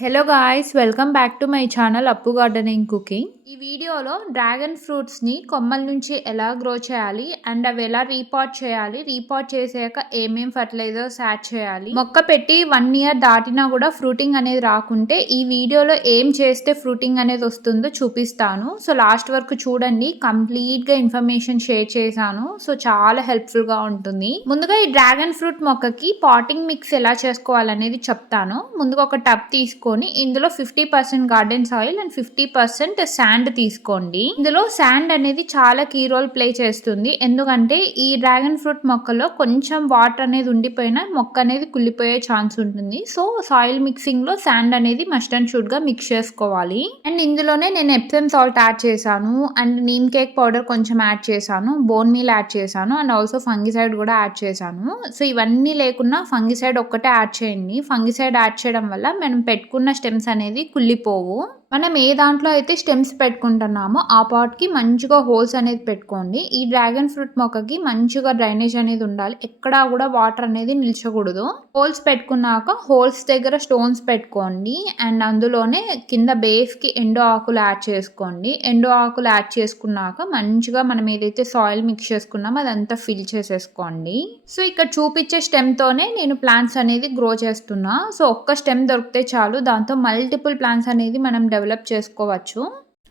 Hello guys, welcome back to my channel అప్పు gardening cooking. ఈ వీడియోలో డ్రాగన్ ఫ్రూట్స్ని కొమ్మల నుంచి ఎలా గ్రో చేయాలి అండ్ అవి ఎలా రీపాట్ చేయాలి, రీపాట్ చేసాక ఏమేం ఫర్టిలైజర్స్ యాడ్ చేయాలి, మొక్క పెట్టి 1 year దాటినా కూడా ఫ్రూటింగ్ అనేది రాకుంటే ఈ వీడియోలో ఏం చేస్తే ఫ్రూటింగ్ అనేది వస్తుందో చూపిస్తాను. సో లాస్ట్ వరకు చూడండి, కంప్లీట్గా ఇన్ఫర్మేషన్ షేర్ చేశాను. సో చాలా హెల్ప్ఫుల్గా ఉంటుంది. ముందుగా ఈ డ్రాగన్ ఫ్రూట్ మొక్కకి పాటింగ్ మిక్స్ ఎలా చేసుకోవాలనేది చెప్తాను. ముందుగా ఒక టబ్ తీసుకొని ఇందులో 50% గార్డెన్ సాయిల్ అండ్ 50% శాండ్ తీసుకోండి. ఇందులో శాండ్ అనేది చాలా కీ రోల్ ప్లే చేస్తుంది. ఎందుకంటే ఈ డ్రాగన్ ఫ్రూట్ మొక్కలో కొంచెం వాటర్ అనేది ఉండిపోయినా మొక్క అనేది కుళ్ళిపోయే ఛాన్స్ ఉంటుంది. సో సాయిల్ మిక్సింగ్ లో శాండ్ అనేది మస్ట్ అండ్ షుడ్ గా మిక్స్ చేసుకోవాలి. అండ్ ఇందులోనే నేను ఎప్సమ్ సాల్ట్ యాడ్ చేశాను అండ్ నీమ్ కేక్ పౌడర్ కొంచెం యాడ్ చేశాను, బోన్ మీల్ యాడ్ చేశాను అండ్ ఆల్సో ఫంగిసైడ్ కూడా యాడ్ చేశాను. సో ఇవన్నీ లేకున్నా ఫంగిసైడ్ ఒక్కటే యాడ్ చేయండి. ఫంగిసైడ్ యాడ్ చేయడం వల్ల మనం పెట్టుకున్న స్టెమ్స్ అనేది కుళ్ళిపోవు. మనం ఏ దాంట్లో అయితే స్టెమ్స్ పెట్టుకుంటున్నామో ఆ పాట్కి మంచిగా హోల్స్ అనేది పెట్టుకోండి. ఈ డ్రాగన్ ఫ్రూట్ మొక్కకి మంచిగా డ్రైనేజ్ అనేది ఉండాలి, ఎక్కడా కూడా వాటర్ అనేది నిల్చకూడదు. హోల్స్ పెట్టుకున్నాక హోల్స్ దగ్గర స్టోన్స్ పెట్టుకోండి అండ్ అందులోనే కింద బేస్ కి ఎండు ఆకులు యాడ్ చేసుకోండి. ఎండు ఆకులు యాడ్ చేసుకున్నాక మంచిగా మనం ఏదైతే సాయిల్ మిక్స్ చేసుకున్నామో అదంతా ఫిల్ చేసేసుకోండి. సో ఇక్కడ చూపించే స్టెమ్ తోనే నేను ప్లాంట్స్ అనేది గ్రో చేస్తున్నా. సో ఒక్క స్టెమ్ దొరికితే చాలు, దాంతో మల్టిపుల్ ప్లాంట్స్ అనేది మనం డెవలప్ చేసుకోవచ్చు.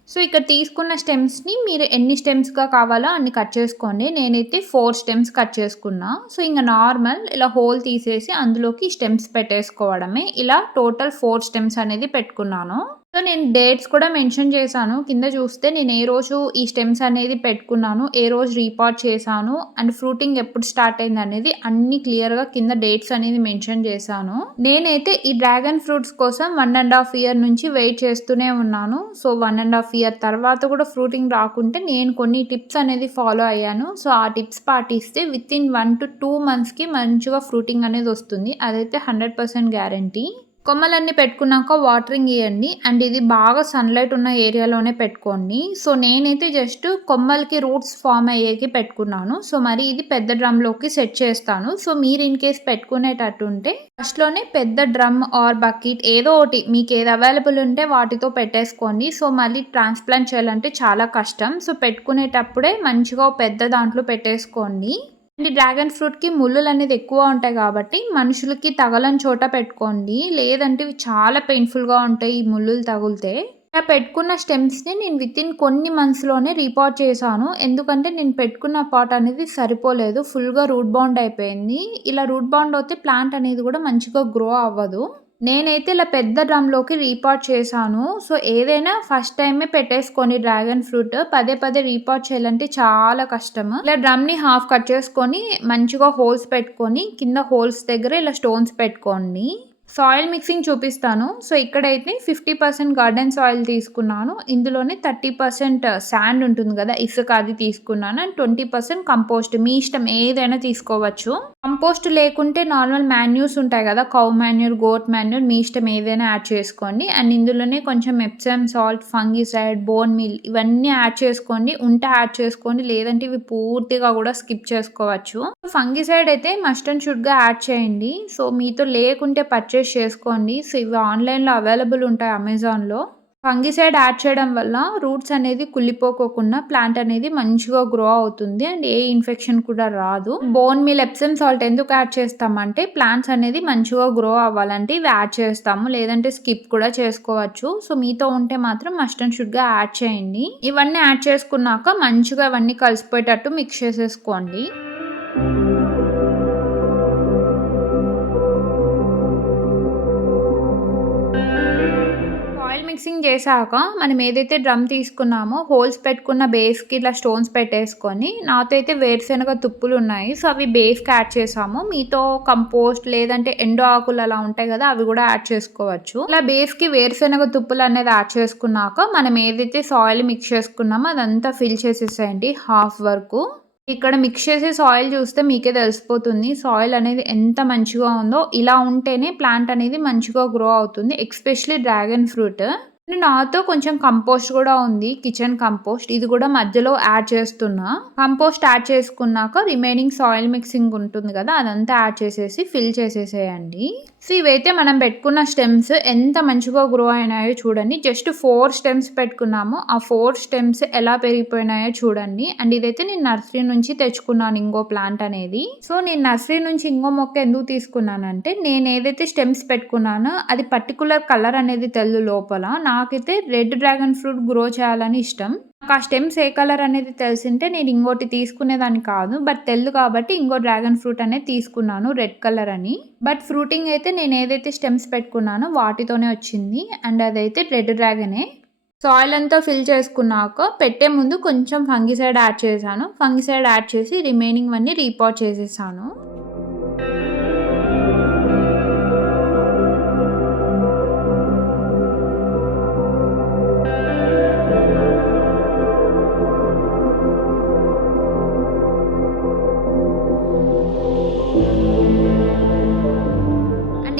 సో ఇక్కడ తీసుకున్న స్టెమ్స్ని మీరు ఎన్ని స్టెమ్స్గా కావాలో అన్ని కట్ చేసుకోండి. నేనైతే 4 స్టెమ్స్ కట్ చేసుకున్నా. సో ఇంకా నార్మల్ ఇలా హోల్ తీసేసి అందులోకి స్టెమ్స్ పెట్టేసుకోవడమే. ఇలా టోటల్ 4 స్టెమ్స్ అనేది పెట్టుకున్నాను. సో నేను డేట్స్ కూడా మెన్షన్ చేశాను కింద చూస్తే, నేను ఏ రోజు ఈ స్టెమ్స్ అనేది పెట్టుకున్నాను, ఏ రోజు రీపాట్ చేశాను అండ్ ఫ్రూటింగ్ ఎప్పుడు స్టార్ట్ అయింది అనేది అన్ని క్లియర్గా కింద డేట్స్ అనేది మెన్షన్ చేశాను. నేనైతే ఈ డ్రాగన్ ఫ్రూట్స్ కోసం 1.5 year నుంచి వెయిట్ చేస్తూనే ఉన్నాను. సో 1.5 year తర్వాత కూడా ఫ్రూటింగ్ రాకుంటే నేను కొన్ని టిప్స్ అనేది ఫాలో అయ్యాను. సో ఆ టిప్స్ పాటిస్తే విత్ ఇన్ 1 to 2 monthsకి మంచిగా ఫ్రూటింగ్ అనేది వస్తుంది. అదైతే 100% గ్యారంటీ. కొమ్మలన్నీ పెట్టుకున్నాక వాటరింగ్ ఇవ్వండి అండ్ ఇది బాగా సన్లైట్ ఉన్న ఏరియాలోనే పెట్టుకోండి. సో నేనైతే జస్ట్ కొమ్మలకి రూట్స్ ఫామ్ అయ్యేకి పెట్టుకున్నాను. సో మరి ఇది పెద్ద డ్రమ్లోకి సెట్ చేస్తాను. సో మీరు ఇన్ కేస్ పెట్టుకునేటట్టు ఉంటే ఫస్ట్లోనే పెద్ద డ్రమ్ ఆర్ బకెట్ ఏదో ఒకటి మీకు ఏది అవైలబుల్ ఉంటే వాటితో పెట్టేసుకోండి. సో మళ్ళీ ట్రాన్స్ప్లాంట్ చేయాలంటే చాలా కష్టం. సో పెట్టుకునేటప్పుడే మంచిగా పెద్ద దాంట్లో పెట్టేసుకోండి. అండ్ డ్రాగన్ ఫ్రూట్కి ముళ్ళులు అనేది ఎక్కువ ఉంటాయి కాబట్టి మనుషులకి తగలని చోట పెట్టుకోండి, లేదంటే ఇవి చాలా పెయిన్ఫుల్గా ఉంటాయి ఈ ముళ్ళులు తగిలితే. ఇలా పెట్టుకున్న స్టెమ్స్ని నేను విత్ ఇన్ కొన్ని మంత్స్లోనే రీపాట్ చేశాను. ఎందుకంటే నేను పెట్టుకున్న పాట్ అనేది సరిపోలేదు, ఫుల్గా రూట్ బౌండ్ అయిపోయింది. ఇలా రూట్ బౌండ్ అయితే ప్లాంట్ అనేది కూడా మంచిగా గ్రో అవ్వదు. నేనైతే ఇలా పెద్ద డ్రమ్లోకి రీపాట్ చేశాను. సో ఏదైనా ఫస్ట్ టైమే పెట్టేసుకొని డ్రాగన్ ఫ్రూట్ పదే పదే రీపాట్ చేయాలంటే చాలా కష్టం. ఇలా డ్రమ్ని హాఫ్ కట్ చేసుకొని మంచిగా హోల్స్ పెట్టుకొని కింద హోల్స్ దగ్గర ఇలా స్టోన్స్ పెట్టుకోండి. సాయిల్ మిక్సింగ్ చూపిస్తాను. సో ఇక్కడైతే 50% గార్డెన్ సాయిల్ తీసుకున్నాను. ఇందులోనే 30% శాండ్ ఉంటుంది కదా, ఇసుక, అది తీసుకున్నాను అండ్ 20% కంపోస్ట్. మీ ఇష్టం ఏదైనా తీసుకోవచ్చు. కంపోస్ట్ లేకుంటే నార్మల్ మాన్యూర్స్ ఉంటాయి కదా, కౌ మాన్యూర్, గోట్ మాన్యూర్, మీ ఇష్టం ఏదైనా యాడ్ చేసుకోండి. అండ్ ఇందులోనే కొంచెం Epsom salt, fungicide, bone meal ఇవన్నీ యాడ్ చేసుకోండి. ఉంటే యాడ్ చేసుకోండి, లేదంటే ఇవి పూర్తిగా కూడా స్కిప్ చేసుకోవచ్చు. ఫంగిసైడ్ అయితే మస్ట్ అండ్ షుడ్గా యాడ్ చేయండి. సో మీతో లేకుంటే పర్చేస్ చేసుకోండి. సో ఇవి ఆన్లైన్లో అవైలబుల్ ఉంటాయి అమెజాన్లో. ఫంగిసైడ్ యాడ్ చేయడం వల్ల రూట్స్ అనేది కుళ్ళిపోకోకుండా ప్లాంట్ అనేది మంచిగా గ్రో అవుతుంది అండ్ ఏ ఇన్ఫెక్షన్ కూడా రాదు. బోన్ మీల్, ఎప్సమ్ సాల్ట్ ఎందుకు యాడ్ చేస్తామంటే ప్లాంట్స్ అనేది మంచిగా గ్రో అవ్వాలంటే ఇవి యాడ్ చేస్తాము, లేదంటే స్కిప్ కూడా చేసుకోవచ్చు. సో మీతో ఉంటే మాత్రం మస్ట్ అండ్ షుడ్గా యాడ్ చేయండి. ఇవన్నీ యాడ్ చేసుకున్నాక మంచిగా అవన్నీ కలిసిపోయేటట్టు మిక్స్ చేసేసుకోండి. మిక్సింగ్ చేశాక మనం ఏదైతే డ్రమ్ తీసుకున్నామో హోల్స్ పెట్టుకున్న బేస్కి ఇలా స్టోన్స్ పెట్టేసుకొని, నాతో అయితే వేరుశనగ తుప్పులు ఉన్నాయి. సో అవి బేస్కి యాడ్ చేసాము. మీతో కంపోస్ట్ లేదంటే ఎండు ఆకులు అలా ఉంటాయి కదా, అవి కూడా యాడ్ చేసుకోవచ్చు. ఇలా బేస్కి వేరుశనగ తుప్పులు అనేది యాడ్ చేసుకున్నాక మనం ఏదైతే సాయిల్ మిక్స్ చేసుకున్నామో అదంతా ఫిల్ చేసేసేయండి హాఫ్ వరకు. ఇక్కడ మిక్స్ చేసే సాయిల్ చూస్తే మీకే తెలిసిపోతుంది సాయిల్ అనేది ఎంత మంచిగా ఉందో. ఇలా ఉంటేనే ప్లాంట్ అనేది మంచిగా గ్రో అవుతుంది, ఎస్పెషలీ డ్రాగన్ ఫ్రూట్. నాతో కొంచెం కంపోస్ట్ కూడా ఉంది, కిచెన్ కంపోస్ట్. ఇది కూడా మధ్యలో యాడ్ చేస్తున్నా. కంపోస్ట్ యాడ్ చేసుకున్నాక రిమైనింగ్ సాయిల్ మిక్సింగ్ ఉంటుంది కదా, అదంతా యాడ్ చేసేసి ఫిల్ చేసేసేయండి. సో, ఇవైతే మనం పెట్టుకున్న స్టెమ్స్ ఎంత మంచిగా గ్రో అయినాయో చూడండి. జస్ట్ 4 స్టెమ్స్ పెట్టుకున్నాము. ఆ 4 స్టెమ్స్ ఎలా పెరిగిపోయినాయో చూడండి. అండ్ ఇదైతే నేను నర్సరీ నుంచి తెచ్చుకున్నాను ఇంకో ప్లాంట్ అనేది. సో, నేను నర్సరీ నుంచి ఇంకో మొక్క ఎందుకు తీసుకున్నానంటే, నేను ఏదైతే స్టెమ్స్ పెట్టుకున్నానో అది పర్టిక్యులర్ కలర్ అనేది తెలీదు లోపల. నాకైతే రెడ్ డ్రాగన్ ఫ్రూట్ గ్రో చేయాలని ఇష్టం. నాకు ఆ స్టెమ్స్ ఏ కలర్ అనేది తెలిసుంటే నేను ఇంకోటి తీసుకునేదాన్ని కాదు. బట్ తెలీదు కాబట్టి ఇంకో డ్రాగన్ ఫ్రూట్ అనేది తీసుకున్నాను రెడ్ కలర్ అని. బట్ ఫ్రూటింగ్ అయితే నేను ఏదైతే స్టెమ్స్ పెట్టుకున్నానో వాటితోనే వచ్చింది. అండ్ అదైతే రెడ్ డ్రాగనే. సాయిల్ అంతా ఫిల్ చేసుకున్నాక పెట్టే ముందు కొంచెం ఫంగిసైడ్ యాడ్ చేశాను. ఫంగిసైడ్ యాడ్ చేసి రిమైనింగ్ అన్నీ రీపాట్ చేసేసాను.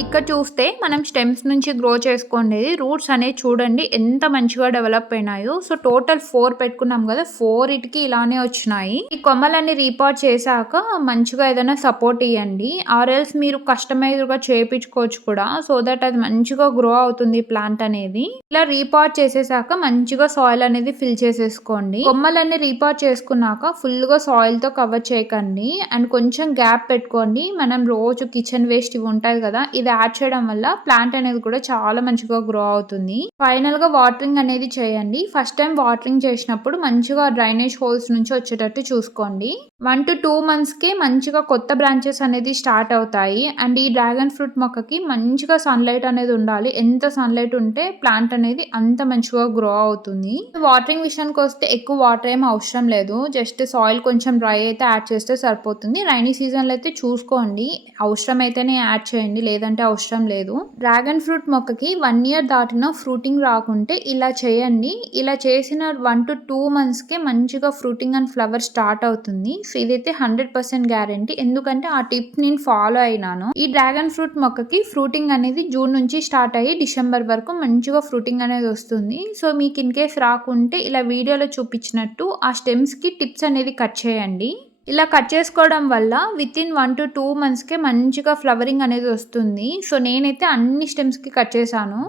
ఇక్కడ చూస్తే మనం స్టెమ్స్ నుంచి గ్రో చేసుకోండేది రూట్స్ అనేవి చూడండి ఎంత మంచిగా డెవలప్ అయినాయో. సో టోటల్ 4 పెట్టుకున్నాం కదా, 4 ఇటుకి ఇలానే వచ్చినాయి. ఈ కొమ్మలన్నీ రీపాట్ చేశాక మంచిగా ఏదైనా సపోర్ట్ ఇవ్వండి. ఆర్ఎల్స్ మీరు కస్టమైజ్గా చేయించుకోవచ్చు కూడా, సో దట్ అది మంచిగా గ్రో అవుతుంది ప్లాంట్ అనేది. ఇలా రీపాట్ చేసేసాక మంచిగా సాయిల్ అనేది ఫిల్ చేసేసుకోండి. కొమ్మలన్నీ రీపాట్ చేసుకున్నాక ఫుల్ గా సాయిల్ తో కవర్ చేయకండి. అండ్ కొంచెం గ్యాప్ పెట్టుకోండి. మనం రోజు కిచెన్ వేస్ట్ ఇవి ఉంటాయి కదా, ఇది యాడ్ చేయడం వల్ల ప్లాంట్ అనేది కూడా చాలా మంచిగా గ్రో అవుతుంది. ఫైనల్ గా వాటరింగ్ అనేది చేయండి. ఫస్ట్ టైం వాటరింగ్ చేసినప్పుడు మంచిగా డ్రైనేజ్ హోల్స్ నుంచి వచ్చేటట్టు చూసుకోండి. 1 to 2 months కి మంచిగా కొత్త బ్రాంచెస్ అనేది స్టార్ట్ అవుతాయి. అండ్ ఈ డ్రాగన్ ఫ్రూట్ మొక్కకి మంచిగా సన్లైట్ అనేది ఉండాలి. ఎంత సన్లైట్ ఉంటే ప్లాంట్ అనేది అంత మంచిగా గ్రో అవుతుంది. వాటరింగ్ విషయానికి వస్తే ఎక్కువ వాటర్ ఏం అవసరం లేదు. జస్ట్ సాయిల్ కొంచెం డ్రై అయితే యాడ్ చేస్తే సరిపోతుంది. రైనీ సీజన్ లో అయితే చూసుకోండి, అవసరం అయితేనే యాడ్ చేయండి, లేదంటే అవసరం లేదు. డ్రాగన్ ఫ్రూట్ మొక్కకి 1 year దాటిన ఫ్రూటింగ్ రాకుంటే ఇలా చేయండి. ఇలా చేసిన 1 to 2 months కే మంచిగా ఫ్రూటింగ్ అండ్ ఫ్లవర్ స్టార్ట్ అవుతుంది. సో ఇదైతే 100% గ్యారంటీ, ఎందుకంటే ఆ టిప్ నేను ఫాలో అయినాను. ఈ డ్రాగన్ ఫ్రూట్ మొక్కకి ఫ్రూటింగ్ అనేది జూన్ నుంచి స్టార్ట్ అయ్యి డిసెంబర్ వరకు మంచిగా ఫ్రూటింగ్ అనేది వస్తుంది. సో మీకు ఇన్ కేస్ రాకుంటే ఇలా వీడియోలో చూపించినట్టు ఆ స్టెమ్స్ కి టిప్స్ అనేది కట్ చేయండి. ఇలా కట్ చేసుకోవడం వల్ల వితిన్ 1 to 2 months కే మంచిగా ఫ్లవరింగ్ అనేది వస్తుంది. సో నేనైతే అన్ని స్టెమ్స్ కి కట్ చేశాను.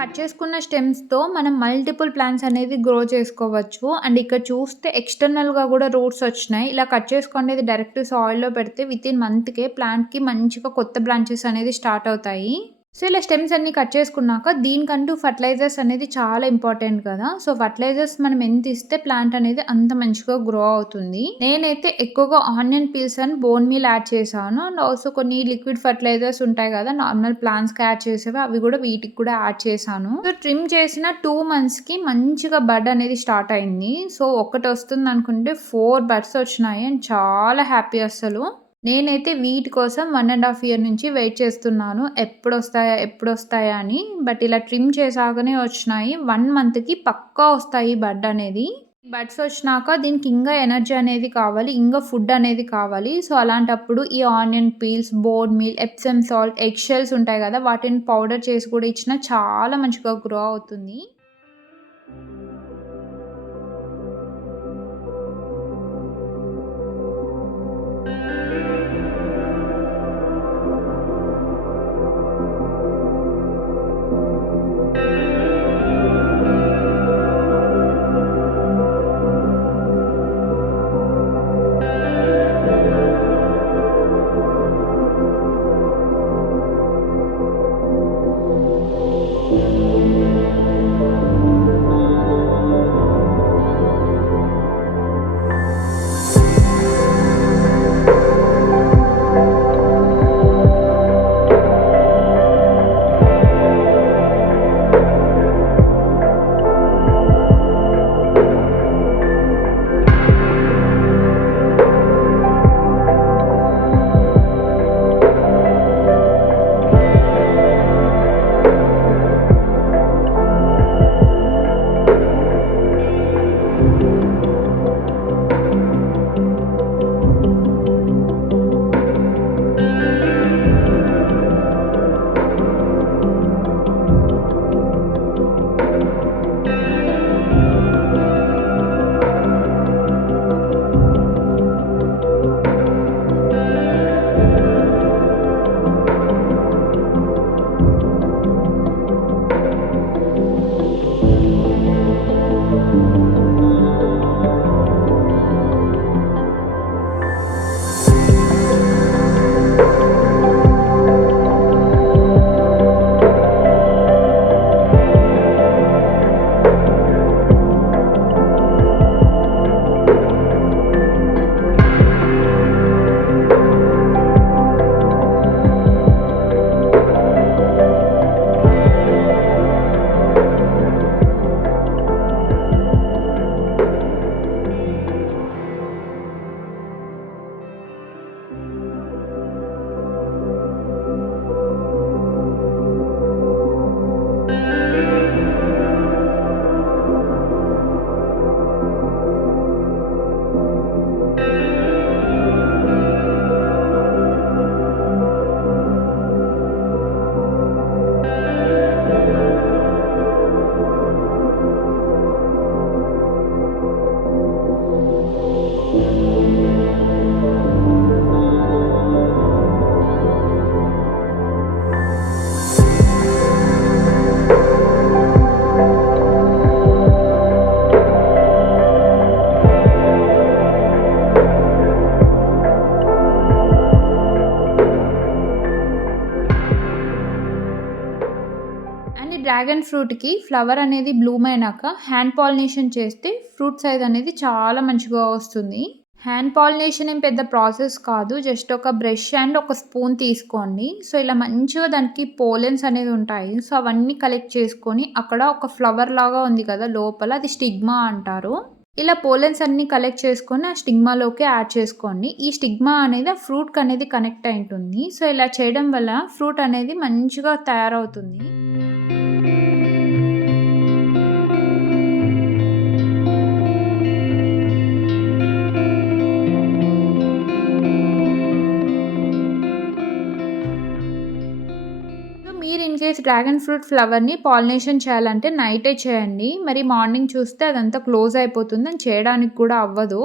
కట్ చేసుకున్న స్టెమ్స్తో మనం మల్టిపుల్ ప్లాంట్స్ అనేది గ్రో చేసుకోవచ్చు. అండ్ ఇక్కడ చూస్తే ఎక్స్టర్నల్గా కూడా రూట్స్ వచ్చినాయి. ఇలా కట్ చేసుకునేది డైరెక్ట్ సాయిల్లో పెడితే వితిన్ మంత్కే ప్లాంట్కి మంచిగా కొత్త బ్రాంచెస్ అనేది స్టార్ట్ అవుతాయి. సో ఇలా స్టెమ్స్ అన్ని కట్ చేసుకున్నాక దీనికంటూ ఫర్టిలైజర్స్ అనేది చాలా ఇంపార్టెంట్ కదా. సో ఫర్టిలైజర్స్ మనం ఎంత ఇస్తే ప్లాంట్ అనేది అంత మంచిగా గ్రో అవుతుంది. నేనైతే ఎక్కువగా onion peels and bone meal add చేశాను. అండ్ ఆల్సో కొన్ని లిక్విడ్ ఫర్టిలైజర్స్ ఉంటాయి కదా నార్మల్ ప్లాంట్స్ కి యాడ్ చేసేవి, అవి కూడా వీటికి కూడా యాడ్ చేశాను. సో ట్రిమ్ చేసిన 2 months కి మంచిగా బడ్ అనేది స్టార్ట్ అయింది. సో ఒకటి వస్తుంది అనుకుంటే 4 buds వచ్చినాయి. అండ్ చాలా హ్యాపీ అసలు. నేనైతే వీటి కోసం 1.5 year నుంచి వెయిట్ చేస్తున్నాను, ఎప్పుడు వస్తాయా అని. బట్ ఇలా ట్రిమ్ చేసాకనే వచ్చినాయి. 1 monthకి పక్కా వస్తాయి బడ్ అనేది. బడ్స్ వచ్చినాక దీనికి ఇంకా ఎనర్జీ అనేది కావాలి, ఇంకా ఫుడ్ అనేది కావాలి. సో అలాంటప్పుడు ఈ onion peels, bone meal, Epsom salt, egg shells ఉంటాయి కదా, వాటిని పౌడర్ చేసి కూడా ఇచ్చినా చాలా మంచిగా గ్రో అవుతుంది. డ్రాగన్ ఫ్రూట్‌కి ఫ్లవర్ అనేది బ్లూమ్ అయినాక హ్యాండ్ పాలినేషన్ చేస్తే ఫ్రూట్ సైజ్ అనేది చాలా మంచిగా వస్తుంది. హ్యాండ్ పాలినేషన్ ఏం పెద్ద ప్రాసెస్ కాదు. జస్ట్ ఒక బ్రష్ అండ్ ఒక స్పూన్ తీసుకోండి. సో, ఇలా మంచిగా దానికి పోలెన్స్ అనేది ఉంటాయి. సో, అవన్నీ కలెక్ట్ చేసుకొని అక్కడ ఒక ఫ్లవర్ లాగా ఉంది కదా లోపల, అది స్టిగ్మా అంటారు. ఇలా పోలెన్స్ అన్నీ కలెక్ట్ చేసుకొని ఆ స్టిగ్మాలోకి యాడ్ చేసుకోండి. ఈ స్టిగ్మా అనేది ఆ ఫ్రూట్‌కి అనేది కనెక్ట్ అయి ఉంటుంది. సో, ఇలా చేయడం వల్ల ఫ్రూట్ అనేది మంచిగా తయారవుతుంది. మీరు ఇన్ కేస్ డ్రాగన్ ఫ్రూట్ ఫ్లవర్‌ని పాలినేషన్ చేయాలంటే నైటే చేయండి. మరి మార్నింగ్ చూస్తే అదంతా క్లోజ్ అయిపోతుంది. అండ్ చేయడానికి కూడా అవ్వదు.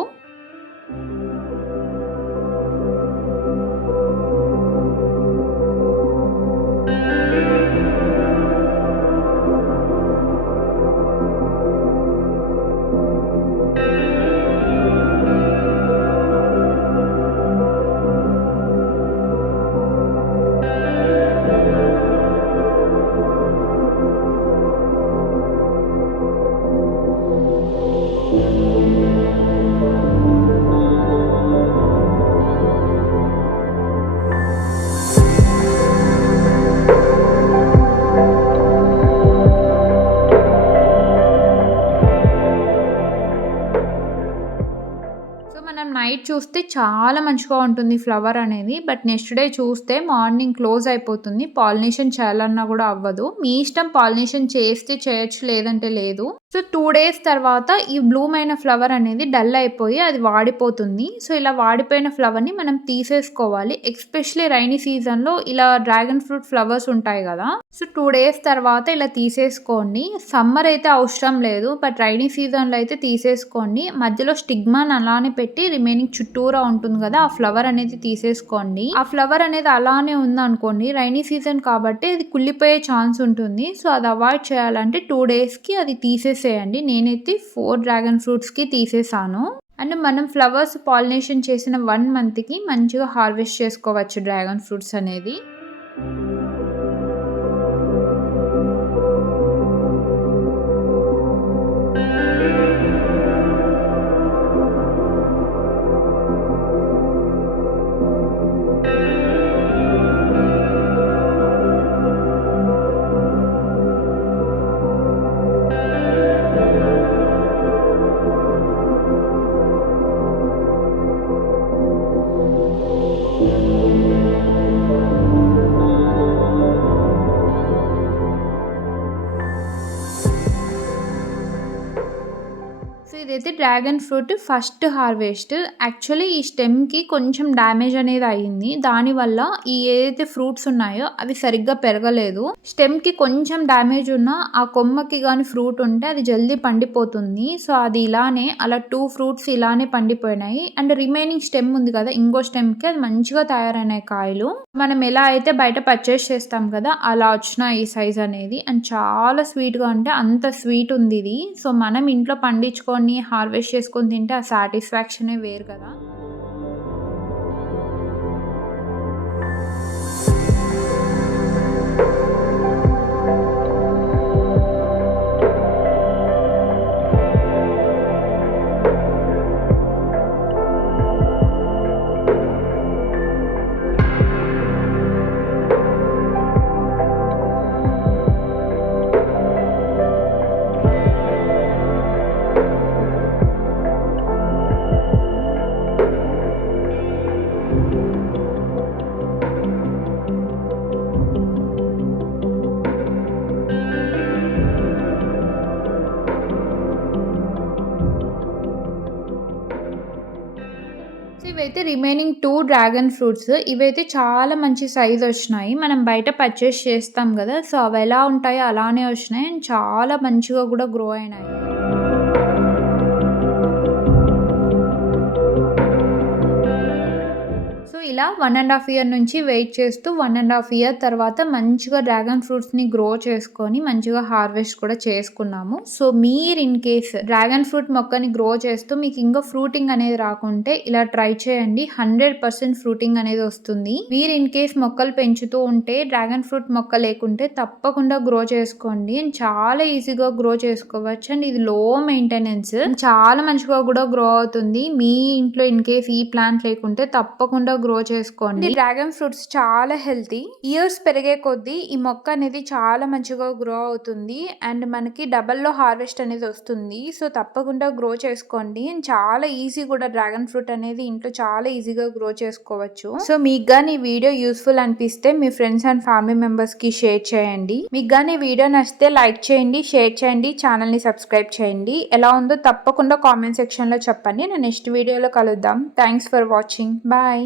నైట్ చూస్తే చాలా మంచిగా ఉంటుంది ఫ్లవర్ అనేది. బట్ నెక్స్ట్ డే చూస్తే మార్నింగ్ క్లోజ్ అయిపోతుంది. పాలినేషన్ చేయాలన్నా కూడా అవ్వదు. మీ ఇష్టం, పాలినేషన్ చేస్తే చేయొచ్చు, లేదంటే లేదు. సో 2 డేస్ తర్వాత ఈ బ్లూమ్ అయిన ఫ్లవర్ అనేది డల్ అయిపోయి అది వాడిపోతుంది. సో ఇలా వాడిపోయిన ఫ్లవర్‌ని మనం తీసేసుకోవాలి. ఎస్పెషల్లీ రైనీ సీజన్‌లో ఇలా డ్రాగన్ ఫ్రూట్ ఫ్లవర్స్ ఉంటాయి కదా! సో 2 డేస్ తర్వాత ఇలా తీసేసుకోండి. సమ్మర్ అయితే అవసరం లేదు. బట్ రైనీ సీజన్‌లో అయితే తీసేసుకోండి. మధ్యలో స్టిగ్మాని అలానే పెట్టి రిమైనింగ్ చుట్టూరా ఉంటుంది కదా! ఆ ఫ్లవర్ అనేది తీసేసుకోండి. ఆ ఫ్లవర్ అనేది అలానే ఉందనుకోండి, రైనీ సీజన్ కాబట్టి అది కుళ్ళిపోయే ఛాన్స్ ఉంటుంది. సో అది అవాయిడ్ చేయాలంటే 2 డేస్‌కి అది తీసేసేయండి. నేనైతే 4 డ్రాగన్ ఫ్రూట్స్‌కి తీసేసాను. అండ్ మనం ఫ్లవర్స్ పాలినేషన్ చేసిన 1 మంత్‌కి మంచిగా హార్వెస్ట్ చేసుకోవచ్చు డ్రాగన్ ఫ్రూట్స్ అనేది. ఇదైతే dragon fruit first harvest. Actually ఈ స్టెమ్‌కి కొంచెం డ్యామేజ్ అనేది అయింది. దానివల్ల ఈ ఏదైతే ఫ్రూట్స్ ఉన్నాయో అవి సరిగ్గా పెరగలేదు. స్టెమ్‌కి కొంచెం డ్యామేజ్ ఉన్నా ఆ కొమ్మకి గాని ఫ్రూట్ ఉంటే అది జల్దీ పండిపోతుంది. సో అది ఇలానే అలా 2 ఫ్రూట్స్ ఇలానే పండిపోయినాయి. అండ్ రిమైనింగ్ స్టెమ్ ఉంది కదా! ఇంకో స్టెమ్‌కి అది మంచిగా తయారైనాయి కాయలు. మనం ఎలా అయితే బయట పర్చేస్ చేస్తాం కదా! అలా వచ్చినాయి ఈ సైజ్ అనేది. అండ్ చాలా స్వీట్‌గా అంటే అంత స్వీట్ ఉంది ఇది. సో మనం ఇంట్లో పండించుకొని హార్వెస్ట్ చేసుకొని తింటే ఆ సాటిస్ఫాక్షనే వేరు కదా! ఇవైతే రిమైనింగ్ 2 డ్రాగన్ ఫ్రూట్స్. ఇవైతే చాలా మంచి సైజ్ వచ్చినాయి. మనం బయట పర్చేస్ చేస్తాం కదా! సో అవి ఎలా ఉంటాయో అలానే వచ్చినాయి. అండ్ చాలా మంచిగా కూడా గ్రో అయినాయి. ఇలా 1.5 ఇయర్ నుంచి వెయిట్ చేస్తూ 1.5 ఇయర్ తర్వాత మంచిగా డ్రాగన్ ఫ్రూట్స్ని గ్రో చేసుకొని మంచిగా హార్వెస్ట్ కూడా చేసుకున్నాము. సో మీరు ఇన్ కేస్ డ్రాగన్ ఫ్రూట్ మొక్కని గ్రో చేస్తూ మీకు ఇంకా ఫ్రూటింగ్ అనేది రాకుంటే ఇలా ట్రై చేయండి. 100% ఫ్రూటింగ్ అనేది వస్తుంది. మీరు ఇన్ కేస్ మొక్కలు పెంచుతూ ఉంటే డ్రాగన్ ఫ్రూట్ మొక్క లేకుంటే తప్పకుండా గ్రో చేసుకోండి. అండ్ చాలా ఈజీగా గ్రో చేసుకోవచ్చు. అండ్ ఇది లో మెయింటెనెన్స్, చాలా మంచిగా కూడా గ్రో అవుతుంది. మీ ఇంట్లో ఇన్ కేస్ ఈ ప్లాంట్ లేకుంటే తప్పకుండా గ్రో చేసుకోండి. డ్రాగన్ ఫ్రూట్స్ చాలా హెల్తీ. ఇయర్స్ పెరిగే కొద్దీ ఈ మొక్క అనేది చాలా మంచిగా గ్రో అవుతుంది. అండ్ మనకి డబల్ లో హార్వెస్ట్ అనేది వస్తుంది. సో తప్పకుండా గ్రో చేసుకోండి. అండ్ చాలా ఈజీ కూడా డ్రాగన్ ఫ్రూట్ అనేది ఇంట్లో చాలా ఈజీగా గ్రో చేసుకోవచ్చు. సో మీకు గానీ ఈ వీడియో యూస్ఫుల్ అనిపిస్తే మీ ఫ్రెండ్స్ అండ్ ఫ్యామిలీ మెంబర్స్ కి షేర్ చేయండి. మీకు గానీ ఈ వీడియో నచ్చితే లైక్ చేయండి, షేర్ చేయండి, ఛానల్ ని సబ్స్క్రైబ్ చేయండి. ఎలా ఉందో తప్పకుండా కామెంట్ సెక్షన్ లో చెప్పండి. నేను నెక్స్ట్ వీడియోలో కలుద్దాం. Thanks for watching. బాయ్.